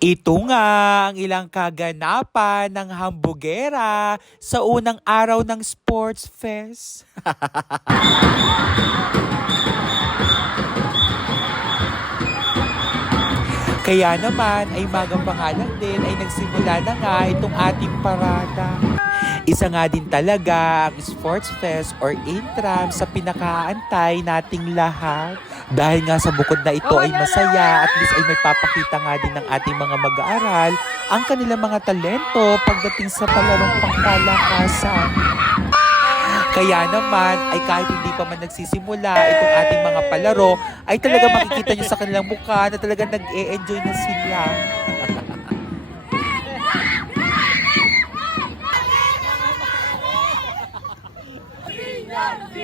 Ito nga ang ilang kaganapan ng hambugera sa unang araw ng Sports Fest. Kaya naman ay magang pangalan din ay nagsimula na nga itong ating parada. Isa nga din talaga ang Sports Fest or Intram sa pinakaantay nating lahat. Dahil nga sa bukod na ito ay masaya, at least ay may papakita nga din ng ating mga mag-aaral ang kanilang mga talento pagdating sa palarong pangkalakasan. Kaya naman ay kahit hindi pa man nagsisimula itong ating mga palaro ay talaga makikita nyo sa kanilang mukha na talaga nag-e-enjoy na sila.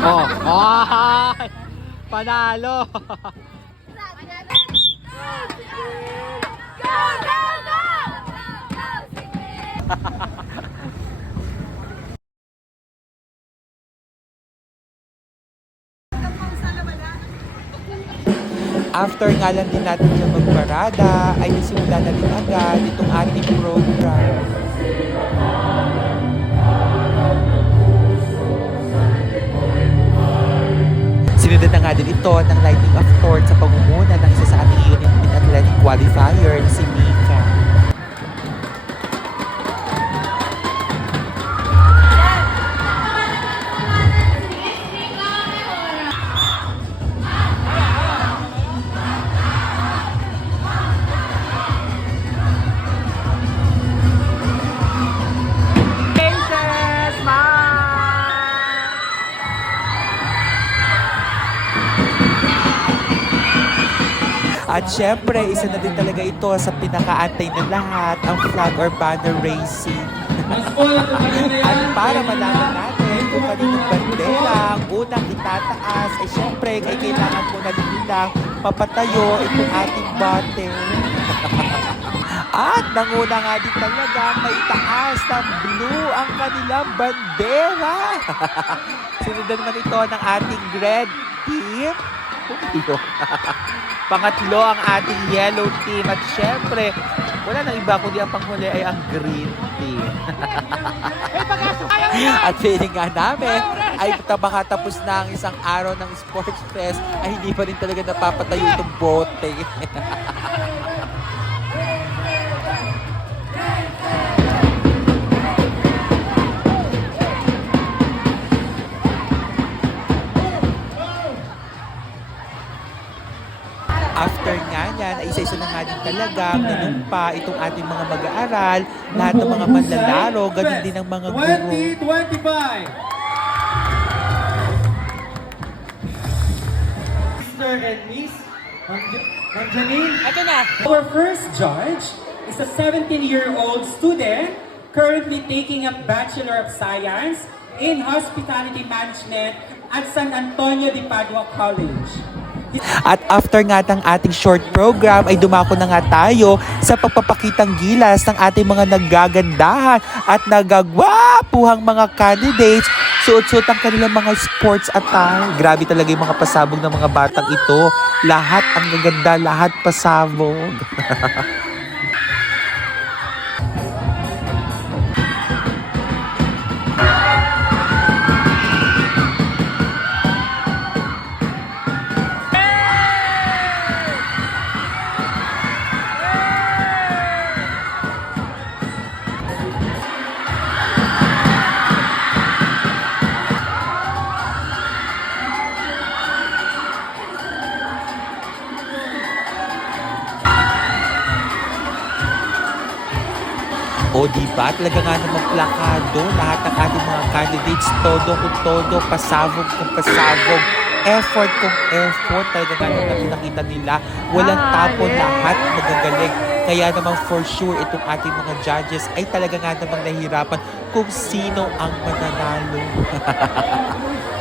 Oh, oh, panalo. After nga lang din natin siya magparada, ay nasimula na din agad itong ating program. Sinundan na nga din ito ng lighting of torch sa pangunguna ng isa sa ating unit in athletic qualifier na si At syempre, isa na din talaga ito sa pinakaantay ng lahat, ang flag or banner racing. At para malaman natin kung kaninong bandera ang unang itataas, ay syempre, ay kailangan muna din nilang papatayo itong ating bottle. At nanguna nga din talaga may taas ng blue ang kanilang bandera. Sinundan naman ito ng ating red team. Pangatlo ang ating yellow team at syempre, wala nang iba kundi ang panghuli ay ang green team. at feeling nga namin ay tapos na ang isang araw ng sports fest ay hindi pa rin talaga napapatayo itong bote. After nga niyan, ay isa-isa na nga din talaga nanumpa itong ating mga mag-aaral, lahat ng mga manlalaro, ganun din ang mga guro. 2025. Mr. and Miss Manj- Manjanin. Ito na! Our first judge is a 17-year-old student currently taking up Bachelor of Science in Hospitality Management at San Antonio de Padua College. At after nga ng ating short program ay dumako na nga tayo sa pagpapakitang gilas ng ating mga nagagandahan at nagagwapuhang mga candidates suot-suot ang kanilang mga sports attire. Grabe talaga yung mga pasabog ng mga batang ito. Lahat ang gaganda, lahat pasabog. O di ba? Talaga nga namang plakado. Lahat ng ating mga candidates, todo kung todo, pasabog kung pasabog. effort kung effort talaga nga na pinakita nila. Walang tapon lahat magagaling. Kaya naman for sure itong ating mga judges ay talaga nga namang nahihirapan kung sino ang mananalo.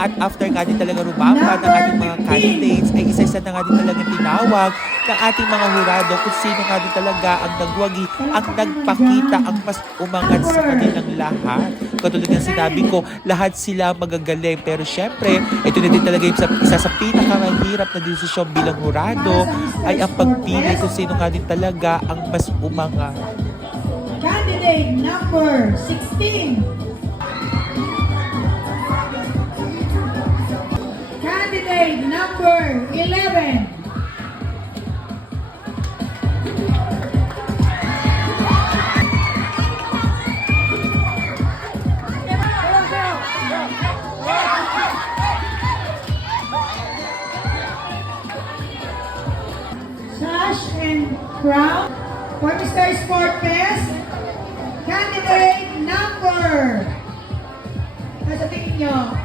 At after nga din talaga rumamba ng ating mga candidates, ay isa-isa na nga din talaga tinawag ng ating mga hurado kung sino nga din talaga ang nagwagi, ang nagpakita, ang mas umangat sa kanilang lahat. Katulad ng sinabi ko, lahat sila magagaling. Pero syempre, ito na din talaga yung isa, sa pinakamahirap na desisyon bilang hurado ay ang pagpili kung sino nga din talaga ang mas umangat. Candidate number 16. 11. Sash and crown for Mr. Sport Fest. Candidate number. Nasa tingin nyo?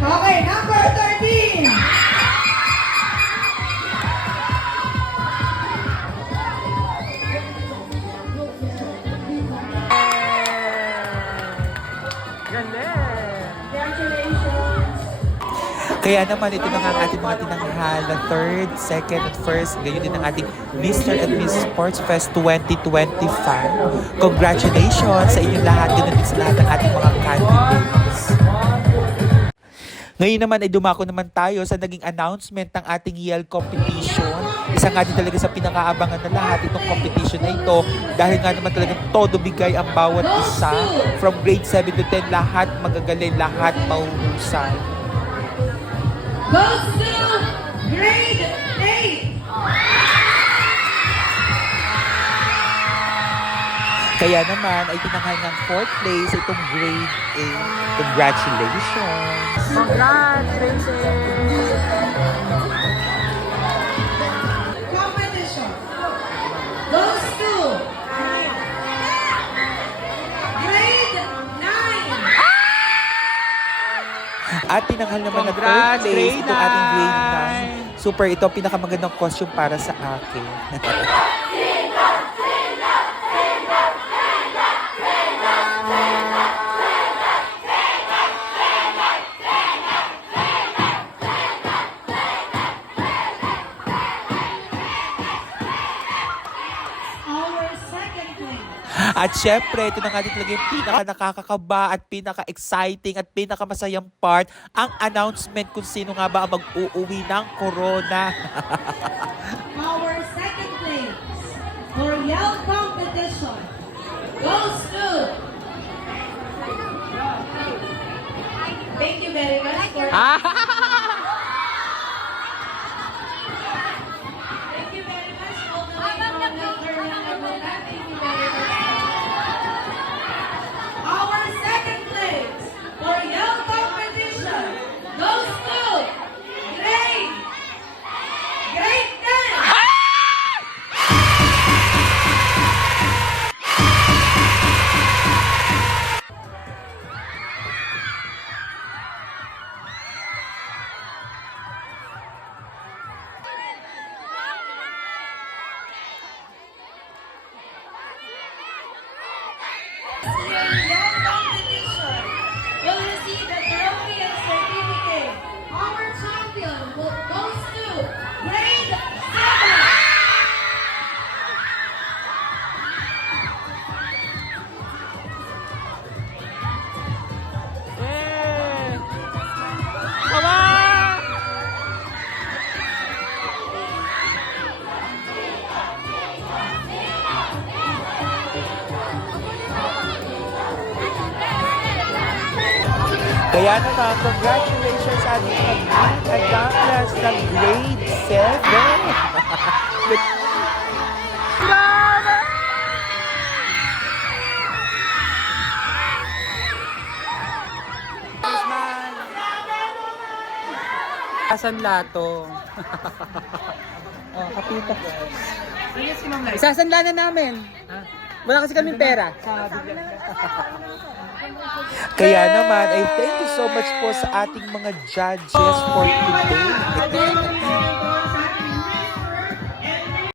Okay, number 13. Congratulations. Kaya naman, ito na ang ating mga tinanghal na third, second, at first. Ganyan din ang ating Mr. and Miss Sports Fest 2025. Congratulations sa inyong lahat. Ganun din sa lahat ng ating mga candidates. Ngayon naman ay dumako naman tayo sa naging announcement ng ating Yale competition. Isa nga din talaga sa pinakaabangan na lahat itong competition na ito dahil nga naman talagang todo bigay ang bawat isa. From grade 7 to 10, lahat magagaling, lahat mahuhusay. Goes to grade 8. Kaya naman ay tinanghal ng fourth place itong grade 8. Congratulations! Competition. Goes to grade 9. At tinanghal naman ng third place itong ating grade 9. Super, ito ang pinakamagandang costume para sa akin. At syempre, ito na nga din talaga yung pinaka nakakakaba at pinaka-exciting at pinaka-masayang part, ang announcement kung sino nga ba ang mag-uuwi ng corona. Our second place for Yell competition goes to. Thank you very much for. Thank Kaya naman, congratulations sa ating mga Green Agapias ng grade 7. Asan lato? Oh, kapita. Isasanla na namin. Wala kasi kaming pera. Kaya naman, ay thank you so much po sa ating mga judges for today.